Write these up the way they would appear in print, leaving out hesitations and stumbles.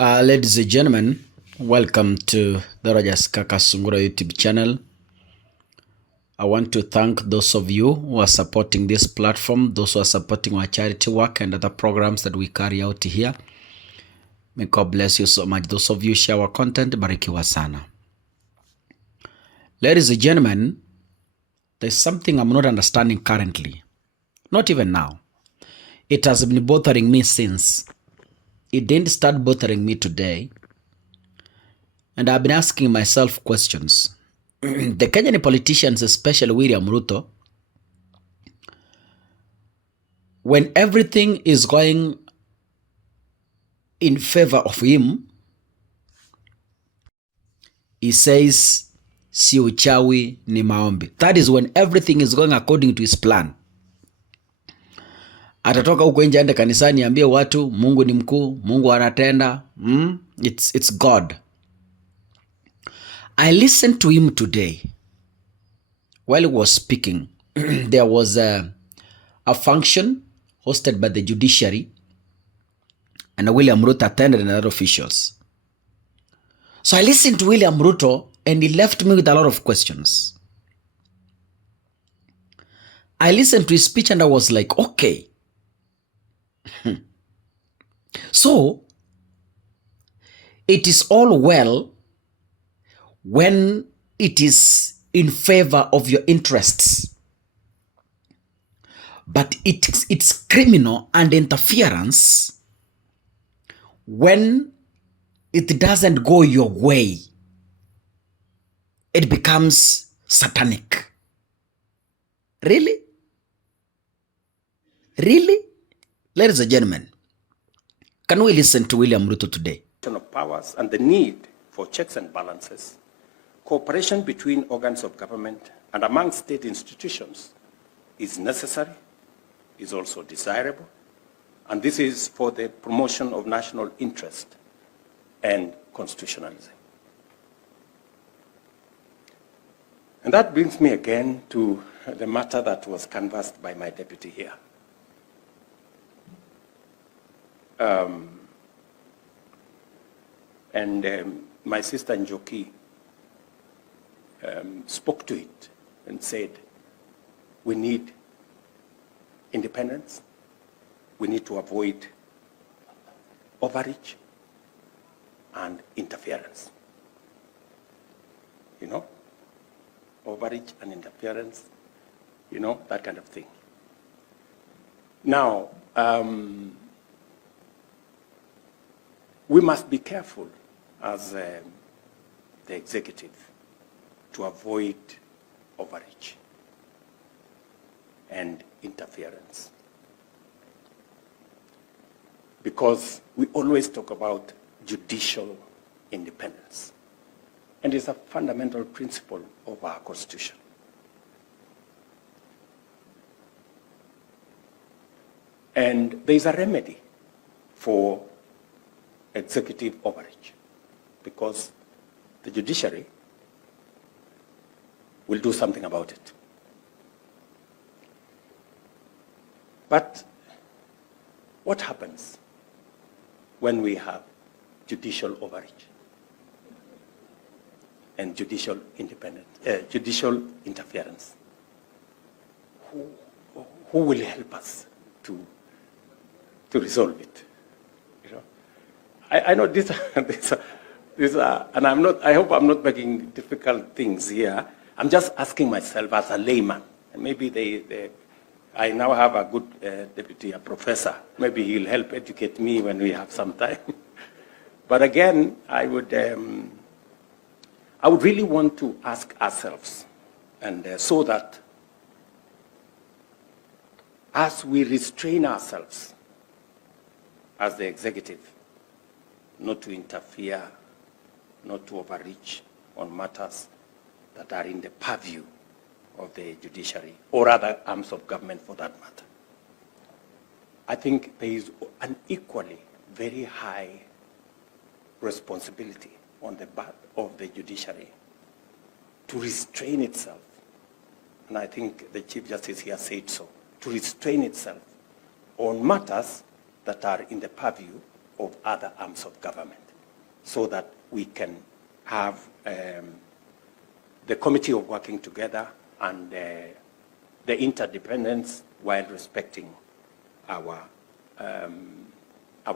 Ladies and gentlemen, welcome to the Kakasungura YouTube channel. I want to thank those of you who are supporting this platform, those who are supporting our charity work and other programs that we carry out here. May God bless you so much. Those of you share our content, barikiwa sana. Ladies and gentlemen, there's something I'm not understanding currently. Not even now. It has been bothering me since. It didn't start bothering me today. And I've been asking myself questions. The Kenyan politicians, especially William Ruto, when everything is going in favor of him, he says, si uchawi ni maombi. That is when everything is going according to his plan. Atatoka huko nje aende kanisani ambie watu Mungu ni mkuu, Mungu anatenda. It's God. I listened to him today. While he was speaking, there was a function hosted by the judiciary, and William Ruto attended and other officials. So I listened to William Ruto and he left me with a lot of questions. I listened to his speech and I was like, okay. So it is all well when it is in favor of your interests, but it's criminal and interference when it doesn't go your way. It becomes satanic. Really? Really? Ladies and gentlemen, can we listen to William Ruto today? Of powers and the need for checks and balances, cooperation between organs of government and among state institutions is necessary, is also desirable, and this is for the promotion of national interest and constitutionalism. And that brings me again to the matter that was canvassed by my deputy here. My sister Njoki spoke to it and said, we need independence, we need to avoid overreach and interference. You know, overreach and interference, you know, that kind of thing. Now, we must be careful as the executive to avoid overreach and interference, because we always talk about judicial independence, and it's a fundamental principle of our Constitution. And there is a remedy for executive overreach, because the judiciary will do something about it. But what happens when we have judicial overreach and judicial interference? Who will help us to resolve it? You know, I know these are, and I hope I'm not making difficult things here. I'm just asking myself as a layman, and maybe I now have a good deputy, a professor. Maybe he'll help educate me when we have some time. But again, I would really want to ask ourselves, and so that as we restrain ourselves as the executive, not to interfere, not to overreach on matters that are in the purview of the judiciary or other arms of government for that matter, I think there is an equally very high responsibility on the part of the judiciary to restrain itself, and I think the Chief Justice here said so, to restrain itself on matters that are in the purview of other arms of government. so that we can have the committee of working together and the interdependence while respecting our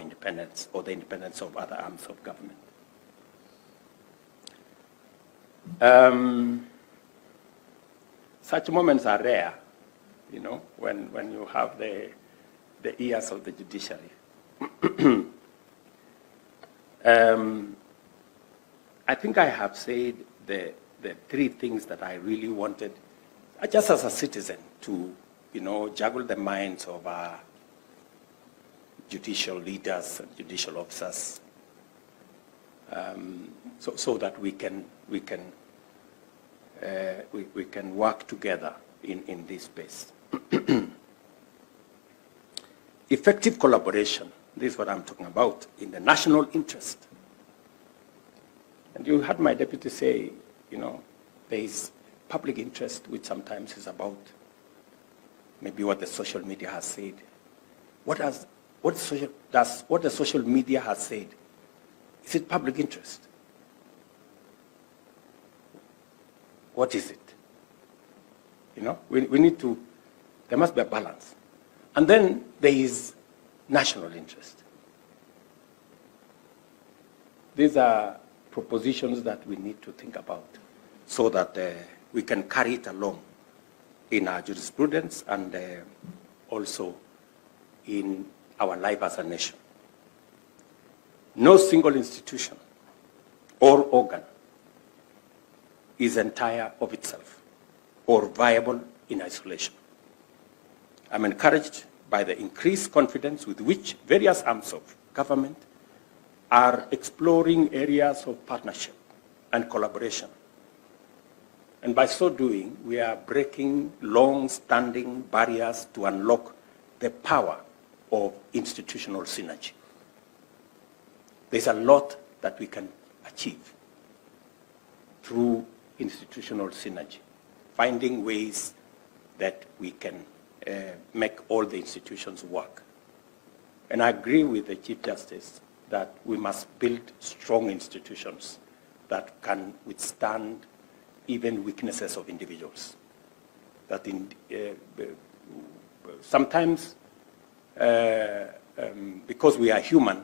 independence or the independence of other arms of government. Such moments are rare, you know, when you have the ears of the judiciary. I think I have said the three things that I really wanted, just as a citizen, to, you know, juggle the minds of our judicial leaders and judicial officers, so that we can work together in this space. Effective collaboration, this is what I'm talking about, in the national interest. And you heard my deputy say, you know, there is public interest, which sometimes is about maybe what the social media has said. What the social media has said, is it public interest? What is it? You know, we need to, there must be a balance. And then there is national interest. These are propositions that we need to think about so that we can carry it along in our jurisprudence and also in our life as a nation. No single institution or organ is entire of itself or viable in isolation. I'm encouraged by the increased confidence with which various arms of government are exploring areas of partnership and collaboration. And by so doing, we are breaking long-standing barriers to unlock the power of institutional synergy. There's a lot that we can achieve through institutional synergy, finding ways that we can make all the institutions work. And I agree with the Chief Justice that we must build strong institutions that can withstand even weaknesses of individuals. That sometimes, because we are human,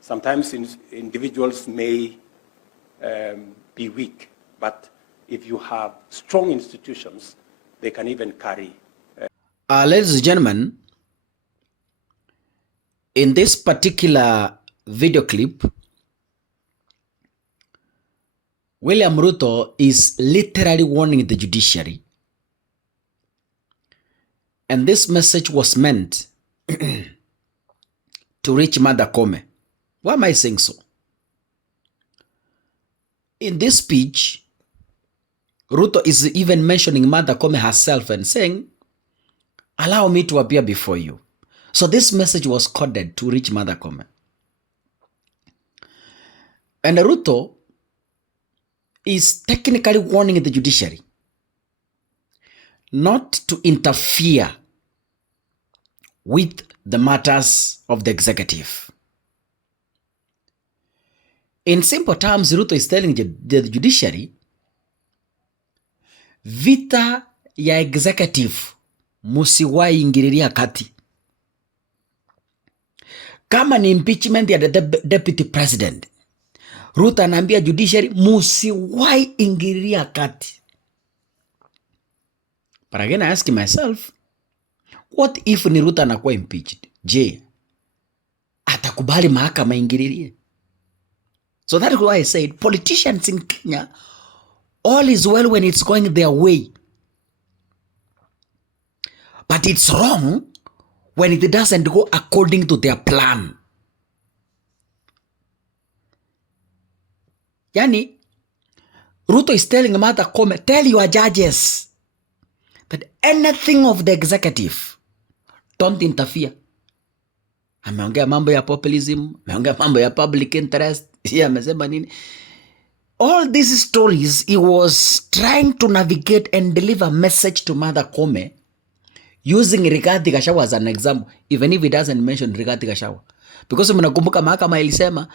sometimes individuals may be weak, but if you have strong institutions, they can even carry. Ladies and gentlemen, in this particular video clip, William Ruto is literally warning the judiciary. And this message was meant to reach Mother Koome. Why am I saying so? In this speech, Ruto is even mentioning Mother Koome herself and saying, allow me to appear before you. So this message was coded to reach Mother Koome. And Ruto is technically warning the judiciary not to interfere with the matters of the executive. In simple terms, Ruto is telling the judiciary, vita ya executive musiwahi ingililia kati. Kama ni impeachment ya the deputy president, Ruto anaambia judiciary musiwahi ingililia kati. But again, I ask myself, what if ni Ruto anakuwa impeached? Je, atakubali mahakama ingililie? So that is why I said politicians in Kenya, all is well when it's going their way. But it's wrong when it doesn't go according to their plan. Yani, Ruto is telling Martha Koome, tell your judges that anything of the executive, don't interfere. Ameongea mambo ya populism, ameongea mambo ya public interest, amesema nini. All these stories, he was trying to navigate and deliver a message to Martha Koome using Rigathi Gachagua as an example, even if he doesn't mention Rigathi Gachagua. Because mnakumbuka mahakama ilisema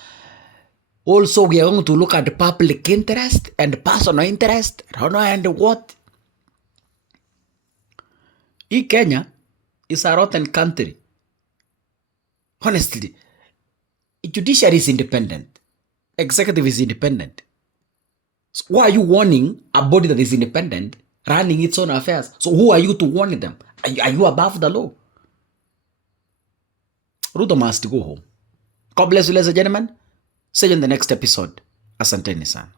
Also, we are going to look at public interest and personal interest, and what. Kenya is a rotten country. Honestly, judiciary is independent. Executive is independent. So why are you warning a body that is independent running its own affairs? So who are you to warn them? Are you above the law? Ruto must go home. God bless you, ladies and gentlemen. See you in the next episode. Asanteni sana.